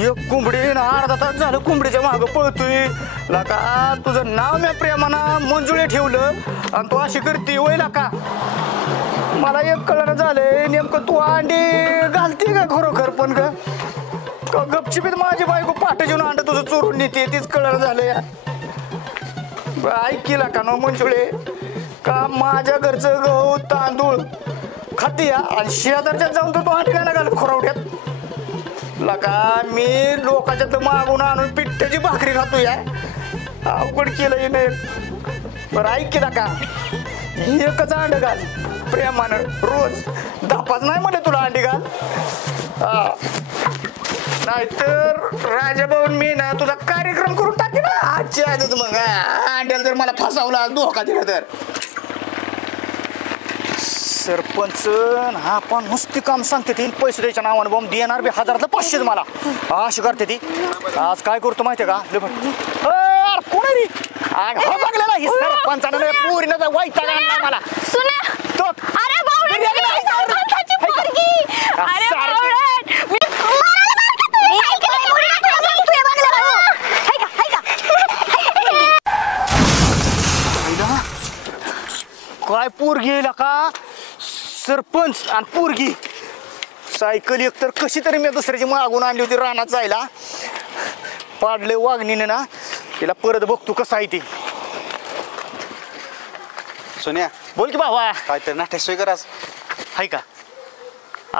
एक कोंबडी ना अर्धा तास झालं कोंबडीच्या मागं पळतोय लका. तुझं नाव मी प्रेमाना मंजुळे ठेवलं आणि तू अशी करते वय लका. मला एक कळणं झालंय नेमकं तू अंडी घालते का खरोखर पण का गपचिपीत माझी बायको पाठ घेऊन अंड तुझं चोरून नेते तीच कळणं झालंय. ऐक केला का न मंजुळे का माझ्या घरचं गहू तांदूळ खाते आणि शेजारच्या जाऊन तर तू अंडी घाला घाल खोरावट्यात लका. मी लोकांच्यात मागून आणून पिठ्ठ्याची भाकरी खातो या अवघड केलंय नाही. बरं ऐक केला का एकच अंड घाल प्रेमानं रोज दापाच नाही म्हणे तुला अंडी घाल. नाहीतर राजाभाऊन मी ना तुझा कार्यक्रम करून टाके ना आजची आजच. मग अंड्याला जर मला फसवला धोका दिला तर. सरपंच हा पण नुसती काम सांगते ती पैसे द्यायच्या नावानं बॉम्ब देणार बी 1000 500 मला अशी करते ती. आज काय करतो माहितीये का कोण रे हो बघलेला ही सरपंचानं पुरीनं वाईट मला तो अरे बावळे काय पोरगी येईल का सरपंच आणि पोरगी सायकल एक तर कशी तरी मी दुसऱ्याची मागून आणली होती रानात जायला पाडले वागणीने ना तिला परत बघतो कसं आहे ती. सोन्या बोल की भावा काय तर नाट्य सोय करास हाय का.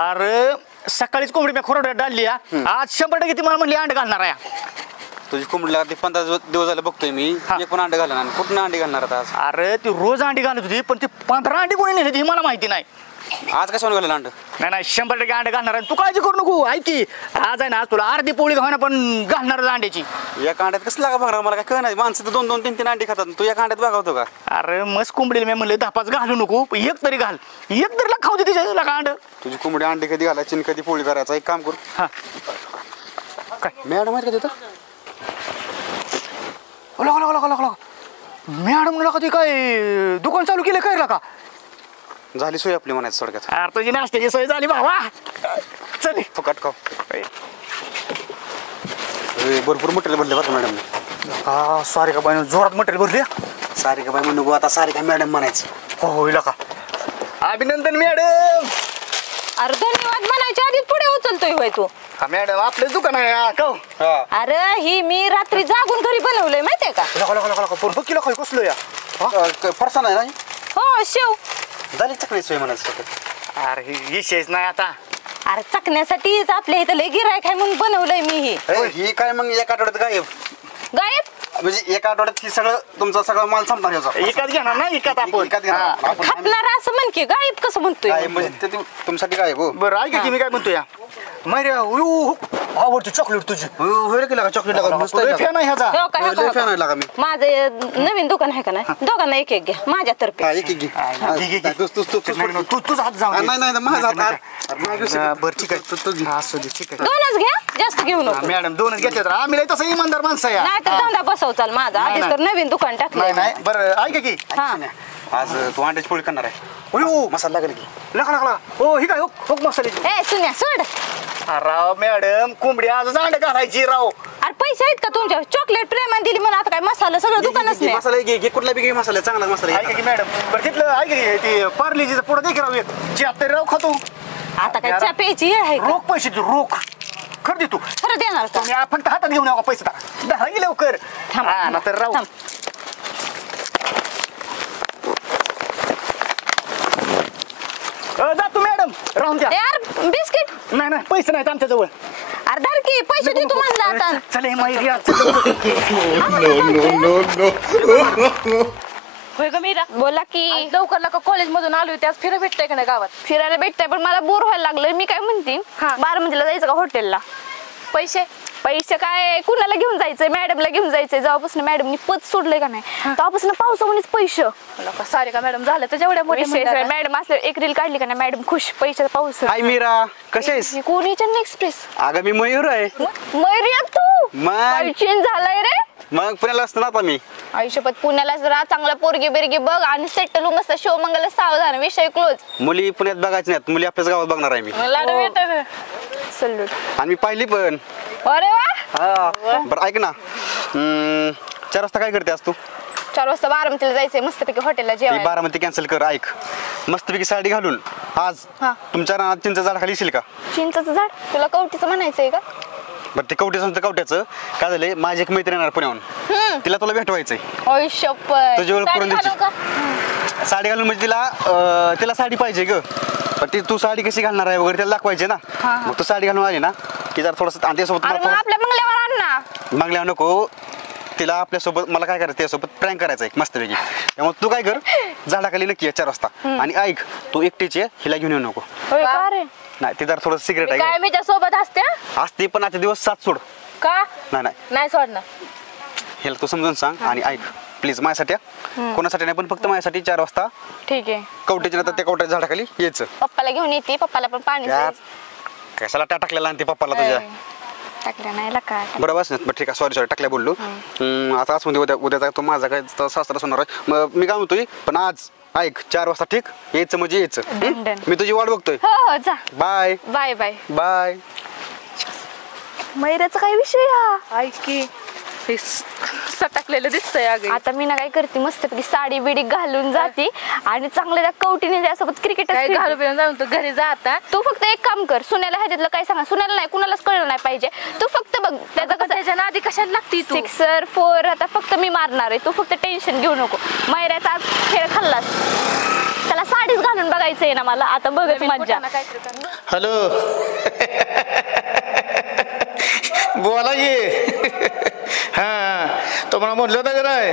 अरे सकाळीच कोंबडी मी खोरड्यात डालली आज 100% ती मला म्हणली अंड घालणार आहे. तुझी कोंबडीला ते 15 दिवस झाले बघतोय मी एक पण अंडे घालणार आणि कुठं अंडे घालणार आता आज. अरे ती रोज अंडी घालत होती पण ती 15 अंडी कोणी नेली ही मला माहिती नाही. आज कशावर घालणार अंड नाही 100% अंडे घालणार आहे. तू काळजी करू नको ऐक की आज आहे ना तुला अर्धी पोळी घालणार पण घालणार अंड्याची. एका अंड्यात कसं लागा बघणार मला काय कळ नाही. माणसं तर 2-2, 3-3 अंडी खातात तू एका अंड्यात बघावतो का. अरे मस्त कोंबडीला मी म्हणलं 10-5 घालू नको एक तरी घाल एक तरी खाऊ दे तिच्या का अंड. तुझी कोंबडी अंडी कधी घालायची आणि कधी पोळी करायचा एक काम करू. हा काय मॅडम आहेत का तिथं. मॅडम म्हणलं का ती काय दुकान चालू केलं काय का झाली सोय आपली म्हणायचं थोडक्यात. अरे तुझी नाश्त्याची सोय झाली भावा चल फुकट खाऊ. भरपूर मटेरियल भरले बरं मॅडम. का सॉरी का बाई जोरात मटेरियल भरली. सारी का बाई म्हणू आता सारी का मॅडम म्हणायचं. हो होईल का अभिनंदन मॅडम. अरे धन्यवाद म्हणायच्या आधी पुढे उचलतोय होय तू. हा मॅडम आपलं दुकान आहे का. अरे ही मी रात्री जागून घरी बनवलंय माहितीये का. कसलो या फरसा नाही ना हो शेव झाली चकली सोय म्हणायचं. अरे ही विशेष नाही आता. अरे चकण्यासाठीच आपल्या इथं लय गिरायक आहे म्हणून बनवलंय मी ही काय मग एका आठवड्यात गायब गायब म्हणजे एका आठवड्यात ही सगळं तुमचा सगळा माल संपणार याचा. एकाच घेणार ना एकाच आपण खापणार असं म्हण की गायब कसं म्हणतोय. म्हणजे ते तुमच्यासाठी गायब हो. बरं ऐका की मी काय म्हणतो या मार्या आवडते चॉकलेट तुझी होईल की लागा चॉकलेट लागा फॅन आहे ह्याचा. हो का, हो का, हो का. लागा मी माझं नवीन दुकान आहे का नाही दोघांना एक एक घ्या माझ्यातर्फे. एक एक तुझा हात जाऊ नाही नाही माझा हात. बरं ठीक आहे असू दे ठीक आहे. दोनच घ्या जास्त घेऊ नको. मॅडम दोनच घेतले तर आम्ही तसं इमानदार माणसं आहे. नाही तर धंदा बसव चाल माझा आधीच तर नवीन दुकान नाही टाकलं. नाही बरं ऐका की हा आज तू अंड्याची पोळी करणार आहे. हो मसाला लागेल की लागला हो ही काय हो मसाल्याची. ए सुन्या सोड. राव मॅडम कोंबडी आज अंड घालायची राव. अरे पैसे आहेत का तुमच्या चॉकलेट प्रेमान दिली म्हणून आता काय मसाला सगळं दुकानच नाही. मसाला घे कुठला बी घे मसाला चांगला मसाला ऐका की मॅडम बरं तिथलं ऐका की ती पार्लीचं पुढं दे की राव एक तरी राव खातो. आता काय चहा प्यायची आहे का. रोख पैसे रोख खरं दे तू. खरं देणार का. तुम्ही फक्त हातात घेऊन या पैसे दहा लवकर ना तर राव. जातो मॅडम राहून द्या. यार बिस्किट नाही नाही पैसे नाहीत आमच्या जवळ. अरे धर की पैसे दे तू म्हणला आता. चल माहिती होय ग मीरा बोला की लवकर का कॉलेज मधून आलोय त्याच फिरा भेटतंय का नाही गावात. फिरायला भेटतंय पण मला बोर व्हायला लागलं. मी काय म्हणते बारामतीला जायचं का हॉटेलला. पैसे पैसे काय कुणाला घेऊन जायचंय मॅडमला घेऊन जायचंय. जेव्हापासून मॅडमनी पद सोडलंय का नाही तेव्हापासून पावसामुळेच पैसे सारे का मॅडम झालं तर जेवढ्या मोठ्या मॅडम असल्या एक रील काढली का नाही मॅडम खुश पैशाचा पाऊस. हाय मीरा कशी आहेस. कोणी चेन्नई एक्सप्रेस. अगं मी मयूर आहे. मयूर तू मग चेंज झालाय रे. मग पुण्याला असतो ना आता मी. आयुष्यपत पुण्याला जरा चांगला पोरगी बिरगी बघ आणि सेटल मस्त शो मंगल सावधान विषय क्लोज. मुली पुण्यात बघायची नाहीत मुली आपल्याच गावात बघणार आहे मी. सल्यूट. आणि मी पाहिली पण अरे वा हा बरं ऐक ना 4 वाजता काय करते आज तू 4 वाजता बारामतीला जायचंय मस्तपैकी हॉटेलला ती जेवायला. बारामती कॅन्सल कर ऐक मस्तपैकी साडी घालून आज हा. तुमच्या रानात चिंच झाडाखाली येशील का चिंचाचं झाड तुला कवटीचं म्हणायचंय का? बरं ते कवट्याचं काय झालंय माझी एक मैत्रीण येणार पुण्याहून तिला तुला भेटवायचंय ओय शप्पथ. तुझी ओळख करून साडी घालू का? द्यायची साडी घालून म्हणजे तिला साडी पाहिजे ग पण ती तू साडी कशी घालणार आहे वगैरे त्याला दाखवायचे ना हा. मग तू साडी घालून आली ना की जरा थोडंसं आणि त्यासोबत अरे मग आपल्या बंगल्यावर आण ना. मागल्या नको तिला आपल्यासोबत मला काय करायचं त्यासोबत प्रँक करायचं एक मस्तपैकी त्यामुळे तू काय कर झाडाखाली नक्की ये 4 वाजता आणि ऐक तू एकटीची आहे, हिला घेऊन येऊ नको होय का रे? नाही ते जरा थोडं सिक्रेट मी काय आहे मी सोबत असते असते पण आजचे दिवस साथ सोड का नाही नाही सोडणार. ह्याला तू समजून सांग आणि ऐक प्लीज माझ्यासाठी कोणासाठी नाही पण फक्त माझ्यासाठी 4 वाजता ठीक आहे. कवट्याच्या नंतर त्या कवट्याच्या झाडाखाली यायचं पप्पाला घेऊन येते पप्पाला पण पाणी त्यात कशाला टाकलेला आणि ते पप्पाला तुझ्या टाकलं नाही का? बरं बस बरं ठीक आहे सॉरी टाकल्या बोललो आता आज म्हणजे उद्या तो माझा काय सासरा होणार आहे मग मी काय म्हणतोय पण आज ऐक 4 वाजता ठीक यायचं म्हणजे यायचं डन. मी तुझी वाट बघतोय हो हो जा. Bye bye bye. बाय मैऱ्याचा काय विषय हा? ऐक की हे सटकलेलं दिसतंय अगं. आता मी ना काय करते मस्तपैकी साडी बिडी घालून जाते आणि चांगल्या त्या कवटीने त्यासोबत क्रिकेट काय घालू बिलून जाऊन तू घरी जा आता. तू फक्त एक काम कर सुन्याला ह्याच्यातलं काय सांगा सुन्याला नाही कुणालाच कळलं नाही पाहिजे तू फक्त बघ त्याचं कसं त्याच्या नादी कशाला लागती तू 6 4 आता फक्त मी मारणार आहे तू फक्त टेन्शन घेऊ नको मैऱ्याचा आज खेळ खाल्लास त्याला साडीच घालून बघायचंय ना मला आता बघच मज्जा. हॅलो बोला की हा तुम्हाला म्हणलं होतं का नाही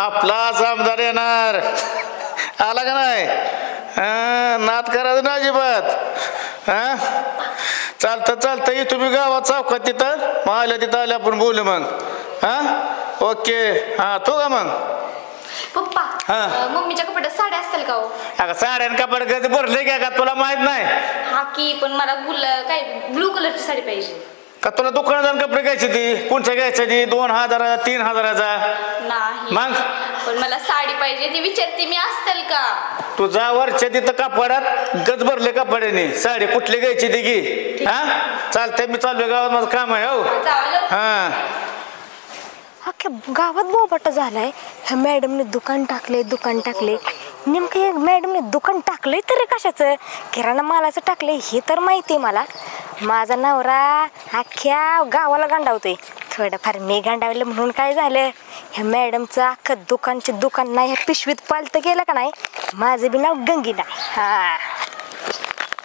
आपलाच आमदार येणार आला का नाही हा नाद करायचं ना अजिबात हा चालतं ये तुम्ही गावात चौकात तिथं मग आल्या तिथं आल्या आपण बोलू मग हा ओके हा तो का मग पप्पा हा. मम्मीच्या कपड्यात साड्या असतील का हो? अगं साड्यान कपडे कधी भरले का तुला माहित नाही हा की पण मला काय ब्लू कलरची साडी पाहिजे का तुला दुकानात जाऊन कपडे घ्यायची ती कोणच्या घ्यायची ती 2000 3000चा नाही मग पण मला साडी पाहिजे ती विचारते मी असतील का तुझा वरच्या तिथं कपड्यात गज भरले कपड्याने साडी कुठली घ्यायची ती घे हा चालतंय मी चाललोय गावात माझं काम आहे हो जावं हा अख्ख्या गावात बोबाटा झालाय ह्या मॅडमने दुकान टाकले नेमकं हे मॅडमने दुकान टाकलंय तरी कशाचं किराणा मालाचं टाकलंय हे तर माहिती मला माझा नवरा अख्ख्या गावाला गांडावतोय थोडंफार मी गांडावलं म्हणून काय झालं ह्या मॅडमचं अख्खं दुकान नाही ह्या पिशवीत पालतं गेलं का नाही माझं बी नाव गंगीना हा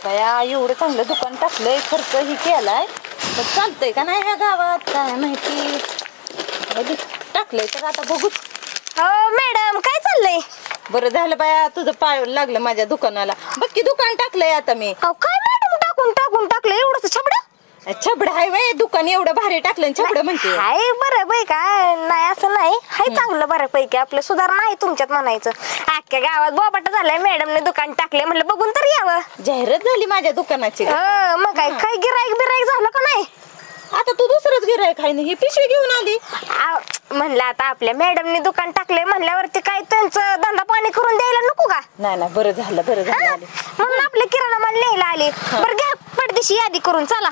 बया एवढं चांगलं दुकान टाकलंय खर्च ही केलाय तर चालतंय का नाही ह्या गावात काय माहिती टाकलंय तर आता बघूच. हो मॅडम काय चाललंय बरं झालं बाया तुझं पाय लागलं माझ्या दुकानाला बघ की दुकान टाकलंय आता मी. अहो काय मॅडम टाकून टाकलं एवढंच छबडं छबड हाय वय दुकान एवढं भारी टाकलं छबड म्हणते हाय बरं बाई का नाही असं नाही हाय चांगलं बऱ्यापैकी आपलं सुधारणा आहे तुमच्यात म्हणायचं अख्ख्या गावात बोबाटा झालाय मॅडमने दुकान टाकले म्हणलं बघून तर यावं जाहिरात झाली माझ्या दुकानाची. मग काय गिराईक झालं का नाही आता तू दुसरंच गिरायक आहे ना ही पिशवी घेऊन आली. म्हणलं आता आपल्या मॅडमने दुकान टाकले म्हणल्यावरती काय त्यांचं धंदा पाणी करून द्यायला नको का नाही बरं झालं आली. म्हणून आपले किराणा माल न्यायला आले बरं घ्या पडदेशी यादी करून चला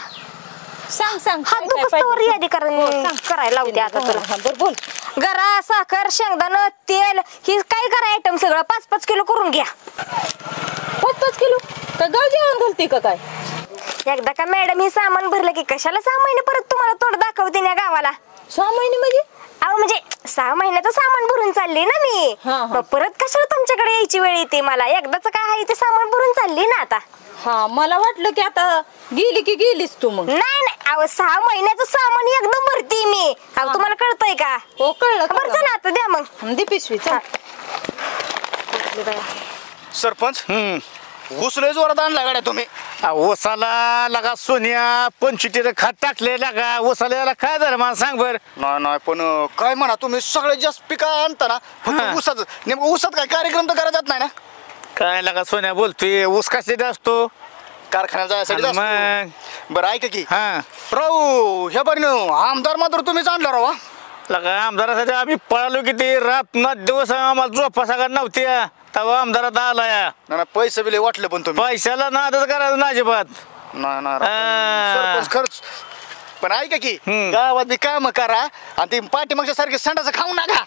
सांग हात दुखस्तवर यादी करायला लावते आता तुला बरं बोल. गरा साखर शेंगदाणा तेल ही काय करा आयटम सगळं 5-5 किलो करून घ्या 5 किलो का गाव जेवण घालते का काय एकदा का मॅडम हे सामान भरलं की कशाला 6 महिने परत तुम्हाला तोंड दाखवते ना गावाला 6 महिने म्हणजे अहो म्हणजे 6 महिन्याचं सामान भरून चालली ना मी मग परत कशाला तुमच्याकडे यायची वेळ येते मला एकदाच काय आहे ते सामान भरून चालली ना आता हा मला वाटलं की आता गेली की गेलीस तू मग. नाही अहो 6 महिन्याचं सामान एकदम भरते मी अहो तुम्हाला कळतंय का हो कळलं बरं चला आता द्या मग दे पिशवी चल. सरपंच घुसलोय जोरात आणला गाड्या तुम्ही ओसाला लगा सोन्या 25 खात टाकले लगा ओसाला याला काय झालं मला सांग बर नाही पण काय म्हणा तुम्ही सगळे जास्त पिका आणता ना फक्त हा. ऊसाच नेमकं ऊसात काय कार्यक्रम तर करायचा नाही ना काय लगा सोन्या बोलतोय ऊस कशासाठी असतो कारखान्यात जायसाठी आणि जास्त. मग बरं ऐका की हा राहू हे बरं आमदार मात्र तुम्हीच आणला राव लगा आमदारासाठी आम्ही पळालो किती रात दिवस आम्हाला झोपा सगळ्या नव्हत्या तेव्हा आमदारात आला या नाही पैसे बिले वाटले पण तुम्ही पैशाला नादच करायचं ना अजिबात नाही हा. सरपंच खर्च पण ऐका की गावात बी काम करा आणि ते पाठीमागच्या सारखे संडाचं खाऊ नका.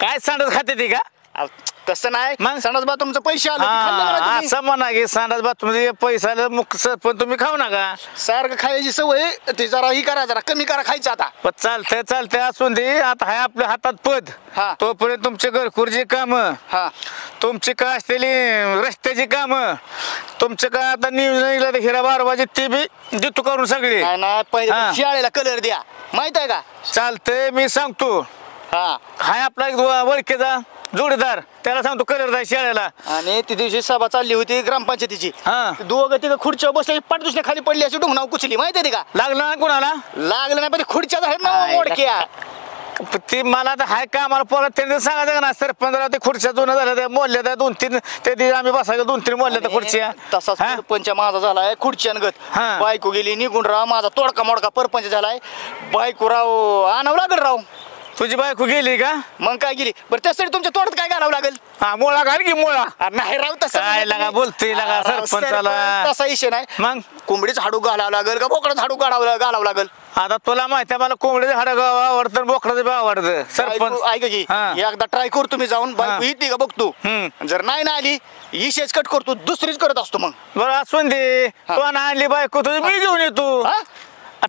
काय सांडत खाते ती का अहो, तसं नाही मग? संडास बाथरूमचे पैसे आले ते खाल्लं का नाही तुम्ही? असं म्हणा की संडास बाथरूम पैसा आलं मुख पण तुम्ही खाऊ नका सारखं खायची सवय ते जरा ही करा जरा कमी करा खायचं आता. पण चालतंय असून दे आता हाय आपल्या हातात पद हा. तोपर्यंत तुमचे घरकुरची काम हा तुमची काय असलेली रस्त्याची काम तुमचं काय आता नियोजन हिरा बारबाजी ते बी देतो करून सगळे नाही ना पहिले हा. शियाळेला कलर द्या माहित आहे का. चालतंय मी सांगतो हा हाय आपला एक ओळखीचा जोडीदार त्याला सांगतो कलर द्या शाळेला आणि ती दिवशी सभा चालली होती ग्रामपंचायतीची हा. ते दोघं तिघं खुर्च्या बसले पाठ दुसऱ्या खाली पडली अशी ढुंगणाव कुचली माहिती आहे का. लागलं ना कोणाला लागलं नाही पण ते खुर्च्या आहेत ना आय, मोडक्या. ती मला तर हाय का आम्हाला परत त्यांनी सांगायचं का ना सरपंचला ते खुर्च्या जुन्या झाल्या त्या मोडल्या त्या 2-3 त्या दिवशी आम्ही बसायला 2-3 मोडल्या त्या खुर्च्या तसाच हा? परपंच माझा झालाय खुर्च्यांगत. हा. बायको गेली निघून राव माझा तोडका मोडका परपंच झालाय. बायको राव आणावं लागल राव. तुझी बायको गेली का मग काय गेली बरं त्यासाठी तुमच्या तोडत काय घालावं लागेल. हा मोळा घाल की मोळा अरे नाही राव तसं काय नाही लगा तुम्ही. बोलतोय लगा राव, सरपंचाला. सरपंच तसा विषय नाही. मग कोंबडीच हाडू घालावं लागेल का बोकडाच हाडू घालावं लागेल. आता तुला माहिती आहे मला कोंबडीचं हाड आवडतं बोकडाचं बी आवडतं सरपंच बायको, ऐका की हा. एकदा ट्राय करू तुम्ही जाऊन बायको येते का बघतो. हम्म. जर नाही ना आली इशेच कट करतो दुसरीच करत असतो मग. बरं असून दे हा. तू ना आणली बायको तुझी मी घेऊन येतो हा?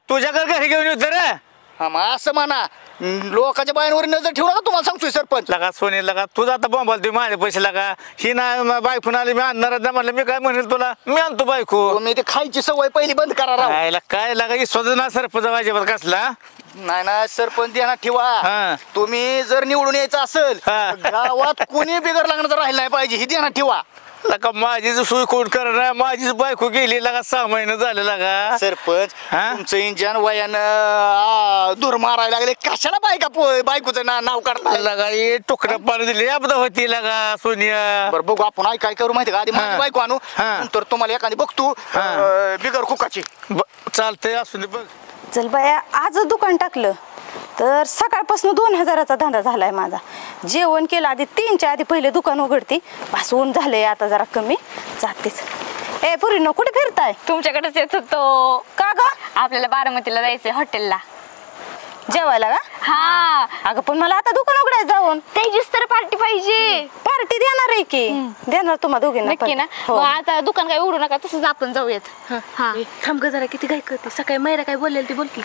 तुझ्या घरी घेऊन येतो रे हा मग असं म्हणा लोकांच्या बायांवर नजर ठेवू नका तुम्हाला सांगतोय सरपंच. लगा सोनी लगा तुझा आता बोंबाल तुम्ही माझे पैसे लगा ही ना बायकून आली मी आणणार नाही म्हणलं मी काय म्हणेल तुला मी आणतो बायको तुम्ही ते खायची सवय पहिली बंद करा राव. काय लागा स्वतः ना सरपंच वाजेबात कसला नाही ना सरपंच ध्यानात ठेवा. हा. तुम्ही जर निवडून यायचं असेल हा. गावात कोणी बिगर लागण्याचं राहिलं नाही पाहिजे ही ध्यानात ठेवा. लगा माझीच सोय कोण करणार माझीच बायको गेली लगा 6 महिने झाले लगा सरपंच हा? तुमचं इंजन वयानं दूर मारायला लागले कशाला बायकोचं नाव काढताय. लगा ये तुकडं पाणी दिले अपदा होती लगा सोनिया बरं बघू आपण काय करू माहिती का आधी माझी हा. बायको आणू हा. नंतर तुम्हाला एखादी बघतो हा. बिगर कुकाची. चालतंय असून दे बघ चल बाया आजच दुकान टाकलं तर सकाळपासून 2000चा धंदा झालाय माझा. जेवण केलं आधी 3च्या आधी पहिले दुकान उघडती बस ऊन झालंय आता जरा कमी जातेच. ए पुरीनो कुठे फिरताय तुमच्याकडेच येत होतो. का ग आपल्याला बारामतीला जायचंय हॉटेलला. जेवायला का हा अगं पण मला आता दुकान उघडायचं जाऊन त्याचीच तर पार्टी पाहिजे. पार्टी देणार आहे की देणार तुम्हा दोघींना नक्की ना. हो. मग आता दुकान काय उघडू नका तसंच आपण जाऊयात. हा थांब ग जरा किती काय करते सकाळी मैरा काय बोललेली ती बोल की.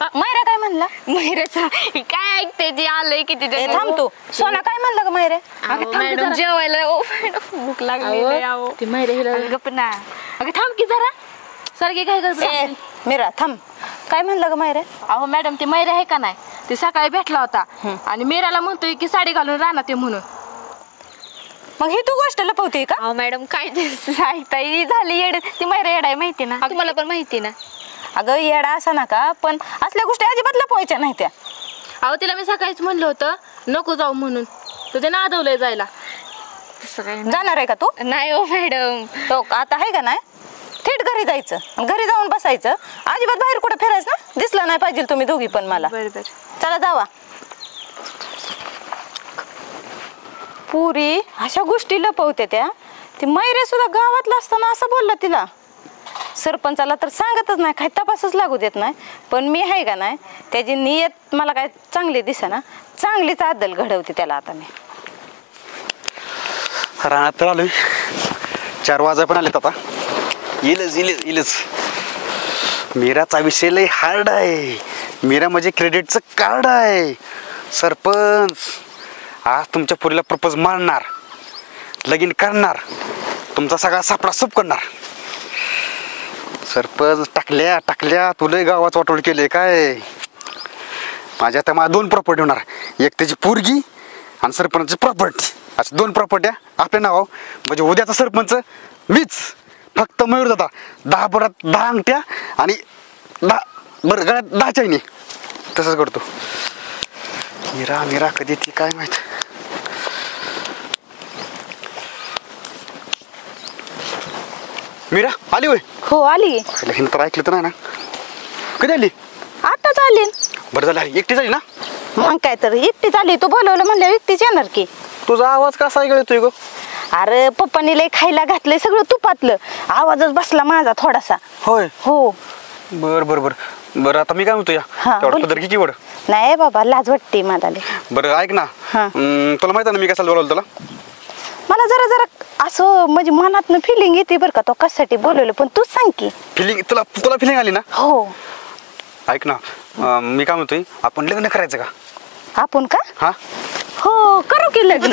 मायरा काय म्हणला महिरेचा काय ऐकते ती आलंय किती ए, थांब तू सोना काय म्हणला ग मायरे अगं मॅडम जेवायला ओ, मॅडम, भूक लागली अहो, ती मैरा हिला गप्प ना. अगं थांब की जरा सारखी काय ए करते. मीरा थांब काय म्हणलं ग मायरे अहो मॅडम ती मैरा आहे का नाही ती सकाळी भेटला होता आणि मीराला म्हणतोय की साडी घालून राहणार ते म्हणून. मग ही तू गोष्ट लपवते का अहो मॅडम काय ते ऐकताय झाली येड ती महिरा येड आहे माहिती ना तुम्हाला पण माहिती ना. अगं येडा असा नका पण असल्या गोष्टी अजिबात लपवायच्या नाही त्या. अहो तिला मी सकाळीच म्हणलं होतं नको जाऊ म्हणून तर ते नादवलंय जायला. तसं काय जाणार आहे का तू नाही हो मॅडम. तो आता आहे का नाही थेट घरी जायचं घरी जाऊन बसायचं अजिबात बाहेर कुठे फिरायचं ना दिसलं नाही पाहिजे तुम्ही दोघी पण मला. बरोबर चला जावा. पुरी अशा गोष्टी लपवते त्या ती मैरे सुद्धा गावातला असताना असं बोलला तिला. सरपंचाला तर सांगतच नाही काही तपासच लागू देत नाही पण मी आहे का नाही त्याची नियत मला काय चांगली दिसेना चांगलीच आदल घडवते त्याला आता मी. रानात तर आलोय 4 वाजा पण आलेत आता येईलच. मीराचा विषय लय हार्ड आहे. मीरा म्हणजे क्रेडिटचं कार्ड आहे. सरपंच आज तुमच्या पुरीला प्रपोज मारणार लगीन करणार तुमचा सगळा सापडा सूप करणार. सरपंच टाकल्या तुला गावात वाटोळ केले काय. माझ्या आता मला 2 प्रॉपर्टी होणार एक त्याची पोरगी आणि सरपंचाची प्रॉपर्टी असं 2 प्रॉपर्ट्या आपल्या नावावर म्हणजे उद्याचा सरपंच मीच. फक्त मयूर दादा 10 बोरात 10 अंगठ्या आणि 10 बरं गळ्यात 10 चैनी तसंच करतो. मीरा कधी ती काय माहित. मीरा आली होय. हो आली हिनं तर ऐकलं तर नाही ना. कधी आली आताच आली. बरं झालं एकटी झाली ना. मग काय तर एकटीच आली तू बोलवलं म्हणलं एकटीच येणार की. तुझा आवाज कसा ऐकला येतोय गो. अरे पप्पानी लय खायला घातलंय सगळं तुपातलं आवाजच बसला माझा थोडासा. होय हो बर बरं आता मी काय म्हणतो या हा, तेवढं बोल. पदर की कीवड. नाही बाबा लाज वाटते मला लय. बरं ऐक ना हा. तुला माहिती आहे ना मी कशाला बोलवलं तुला. मला जरा जरा असं म्हणजे मनातनं फिलिंग येते बरं का तो कशासाठी बोलवलं पण तूच सांग की. फिलिंग तुला फिलिंग आली ना. हो ऐक ना मी काय म्हणतोय आपण लग्न करायचं का. आपण का हा हो करू की लग्न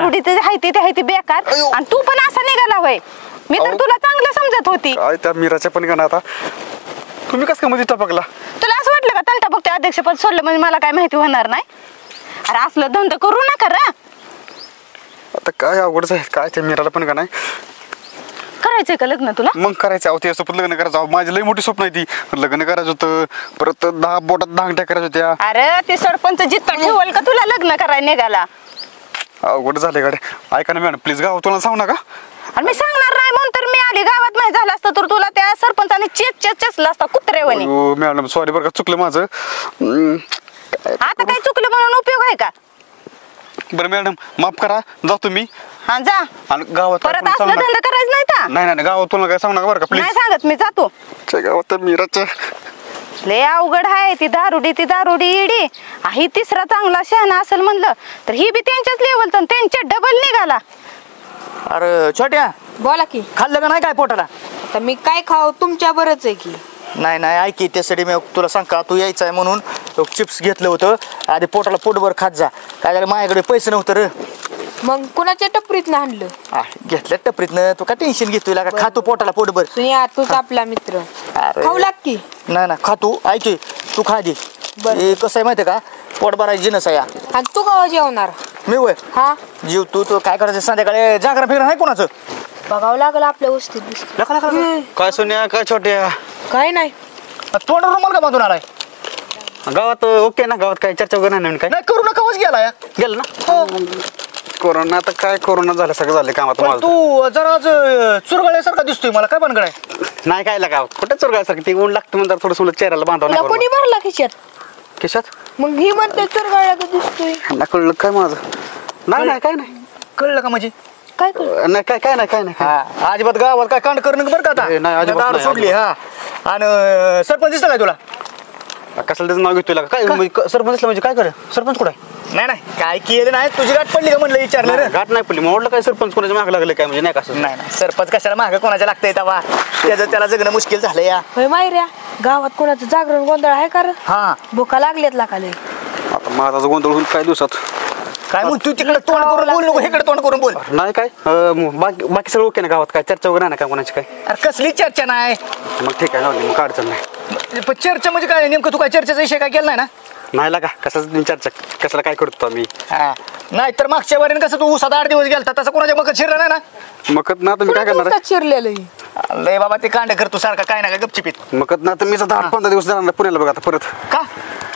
रुढी ते आहे ती बेकार अयो. आणि तू पण असा निघाला होय मी तर अहो. तुला चांगलं समजत होती. काय त्या मीराच्या पण गाणं आता तुम्ही कसं काय मध्ये टपकला. तुला असं वाटलं का तंटा बघते अध्यक्षपद सोडलं म्हणजे मला काय माहिती होणार नाही. अरे असलं धंदा करू नका रा. आता काय अवघडच आहे काय त्या मीराला पण गाणं आहे. करायचंय का लग्न तुला मग करायचं अहो त्यासोबत लग्न करायचं. अहो, माझी लई मोठी स्वप्न आहे ती लग्न करायचं होतं परत 10 बोटात 10 अंगठ्या करायच्या होत्या. अरे ते सरपंच जित्ता ठेवल का तुला लग्न करायला निघाला. अवघड झाले गाडी. ऐका ना मॅडम प्लीज गाव तुला सांगू नका. आणि मी सांगणार नाही म्हणून तर मी आली गावात माहिती झालं असतं तर तुला त्या सरपंचाने चेचला असता कुत्रेवानी. अहो, मॅडम सॉरी बरं का चुकलं माझं. आता काय चुकलं म्हणून उपयोग आहे का. बरं मॅडम माफ करा जातो मी हा जा आणि गावात काय परत कोणी असलं सांगू नका. धंदा करायचं नाही का. नाही गावात तुला काय सांगू नका बरं का प्लीज. नाही सांगत मी जातो. गावात त्या मीराच्या लय अवघड आहे ती दारुडी इडी ही तिसरा चांगला शहाणा असेल म्हणलं तर ही बी त्यांच्याच लेवलचा त्यांच्या डबल निघाला. अरे छोट्या बोला की खाल्लं का नाही काय पोटाला. आता मी काय खाऊ तुमच्या बरंच आहे की. नाही ऐकी त्यासाठी मी तुला सांग का तू यायचं आहे म्हणून चिप्स घेतलं होतं आधी पोटाला पोटभर खात जा. काय झालं माझ्याकडे पैसे नव्हतं रे. मग कुणाच्या टपरीत आणलं. घेतल्या टपरीतनं तू काय टेन्शन घेतोय का खातो पोटाला पोटभर. सुनिया तूच आपला मित्र अरे. खाऊ लाग की. नाही खातो ऐकी तू खा दे. बरं. हे कसं आहे माहिती आहे का पोट भरायची जिनस आहे आणि तू गावा जेवणार. मी वय हा जीव तू काय करायचं संध्याकाळी जागरण फिरणं नाही कोणाचं. बघावं लागलं आपल्या वस्तीत. लका काय सोन्या काय छोट्या काय नाही तोंडावर रुमाल का बांधून आलाय. गावात ओके ना गावात काय चर्चा वगैरे नाही काय नाही करू नका गेला या गेलं ना. कोरोना आता काय कोरोना झालं सगळं झालं कामात पण माझं. तू जरा आज चुरगळ्यासारखा दिसतोय मला काय बनगड आहे. नाही काय लागा कुठं चुरगायसारखं ते ऊन लागतं म्हणतात थोडं चेहऱ्याला बांधावं तुला नाही कोणी बरोबर. भरला खिशात. खिशात मग ही म्हणते चुरगाळला का दिसतोय. नाही कळलं काय माझं. नाही काय नाही कळलं का म्हणजे काय कर नाही काय नाही हा अजिबात गावात काय कांड करणं बरं का आता. ए, नाही, अजिबात दारू नाही, सोडली हा आणि सरपंच दिसला काय तुला. कशाला त्याचं नाव घेतोय लागा? काय म्हणजे सरपंच असलं म्हणजे काय करे सरपंच कुठं आहे. नाही काय केलं नाही तुझी गाठ पडली का म्हणलं विचारलं रे. गाठ नाही पडली म्हटलं काय सरपंच कोणाच्या माग लागले काय म्हणजे नाही कसं. नाही सरपंच कशाला मागं कोणाच्या लागतंय तेव्हा त्याला जगणं मुश्किल झालं या. होय मायऱ्या गावात कोणाचं जागरण गोंधळ आहे का रे? हा भुका लागल्यात लागाले. आता माझा गोंधळ होईल काय दिवसात. काय म्हणतो तू तिकडे तोंड करून बोल नको इकडे तोंड करून बोल. नाही काय बाकी सगळं ओके ना गावात काय चर्चा वगैरे नाही ना काय कोणाची काय. अरे कसली चर्चा नाही. मग ठीक आहे जाऊ दे, मग काय अडचण नाही. पण चर्चा म्हणजे काय नेमकं तू काय चर्चेचा विषय काय केला नाही ना. नाही लागा कशाच चर्चा कशाला काय करतो आम्ही. हा नाही तर मागच्या वारीने कसं तू उसात 8 दिवस गेलता तसं कोणाच्या मग शिरला नाही ना. मग ना तुम्ही काय करणार आहे? चिरलेलं लय बाबा ते कांड करतो सारखा काय ना काय गपचिपीत. मग ना तर मी आता 8-15 दिवस जाणार पुण्याला बघा आता परत. का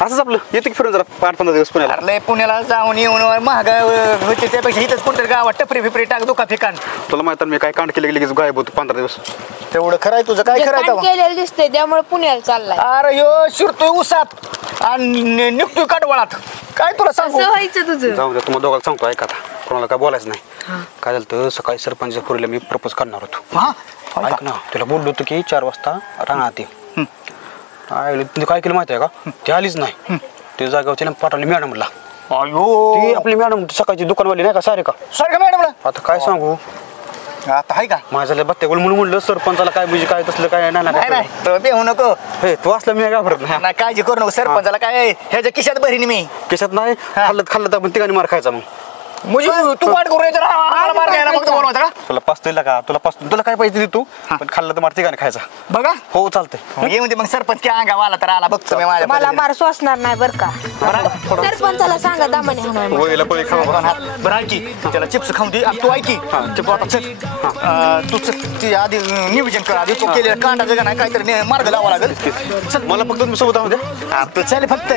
असंच आपलं येते की फिरून जरा 8-15 दिवस पुण्याला. अरे लय पुण्याला जाऊन येऊन महागा होते त्यापेक्षा इथंच कुठे गावात टपरी फिपरी टाक दुका फिकान. तुला माहिती मी काय कांड केले की गायब होतो 15 दिवस. तेवढं खरं आहे तुझं काय खरं आहे. केलेलं दिसतंय त्यामुळे पुण्याला चाललाय. अरे यो शिरतोय उसात आणि निघतोय काटवाळात. काय तुला सांगू व्हायचं तुझं. जाऊ दे तुम्हाला दोघाला सांगतो ऐका आता कोणाला काय बोलायचं नाही. काय झालं तर सकाळी सरपंचच्या पुरीला मी प्रपोज करणार होतो. हा ऐक ना तुला बोललो होतो की 4 वाजता राहणार ये. तिने काय केलं माहिती आहे का ती आलीच नाही. ते जागेवर पाठवली मॅडमला. अयो ती आपली मॅडम सकाळची दुकानवाली नाही का सारे का. सर का मॅडमला आता काय सांगू आता आहे का. माझ्याला बत्त्या गोल म्हणून म्हणलं सरपंचाला काय म्हणजे काय तसलं काय नाही नाही ना. तो बेहू नको. हे तू असलं मी घाबरत नाही. नाही काळजी करू नको सरपंचाला काय ह्याच्या खिशात भरीन मी. केशात नाही खाल्लं तर आपण तिघांनी मार खायचा. मग म्हणजे तू वाट करू यायचं मला मार घ्यायला फक्त बोलवायचा का. तुला पाचतोय का तुला काय पाहिजे तू पण खाल्लं तर मार तिघांनी खायचा. बघा हो चालतंय. येऊन दे मग सरपंच काय अंगावा आला तर आला बघतो मी माझ्या मला पद्धतीने. मार सोसणार नाही बर का. सरपंचाला सांगा दामाने हाणायला. वळीला पळी खावा. बरं ऐकी त्याला चिप्स खाऊन दे तू ऐकी चिप्स आता चल तू चल ती आधी नियोजन कर आधी तू केलेला कांडा जगा नाही काहीतरी मार्ग लावा लागेल. मला फक्त तुम्ही सोबत आहोत द्या. तू चल फक्त